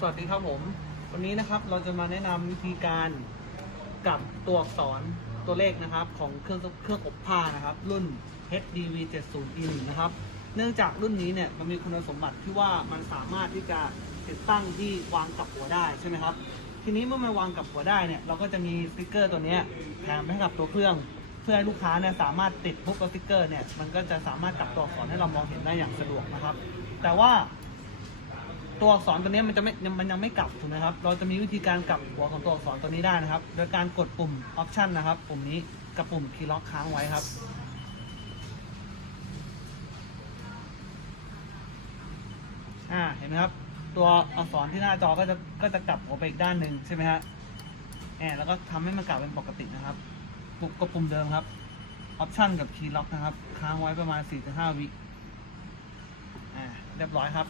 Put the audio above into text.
สวัสดีครับผม วันนี้นะครับเราจะมาแนะนำวิธีการกลับตัวอักษรตัวเลขนะครับ ของเครื่องเครื่องอบผ้านะครับ รุ่น HDV 70 e 1 นะครับ เนื่องจากรุ่นนี้เนี่ยมันมีคุณสมบัติที่ว่ามันสามารถที่จะติดตั้งที่วางกับหัวได้ใช่ไหมครับ ทีนี้เมื่อมันวางกับหัวได้เนี่ยเราก็จะมีสติกเกอร์ตัวนี้แถมให้กับตัวเครื่องเพื่อให้ลูกค้าเนี่ยสามารถติดปุ๊บสติกเกอร์เนี่ยมันก็จะสามารถกลับตัวอักษรให้เรามองเห็นได้อย่างสะดวกนะครับ แต่ว่า ตัวอักษรตัวนี้มันจะไม่มันยังไม่กลับถูกไหมครับ เราจะมีวิธีการกลับหัวของตัวอักษรตัวนี้ได้นะครับ โดยการกดปุ่ม option นะครับ ปุ่มนี้กับปุ่ม key lock ค้างไว้ครับ อ่า เห็นไหมครับ ตัวอักษรที่หน้าจอก็จะก็จะกลับหัวไปอีกด้านหนึ่งใช่ไหมฮะแอบแล้วก็ทำให้มันกลับเป็นปกตินะครับ ปุ่มก็ปุ่มเดิมครับ option กับ key lock นะครับ ค้างไว้ประมาณ4-5วิ อ่า เรียบร้อยครับ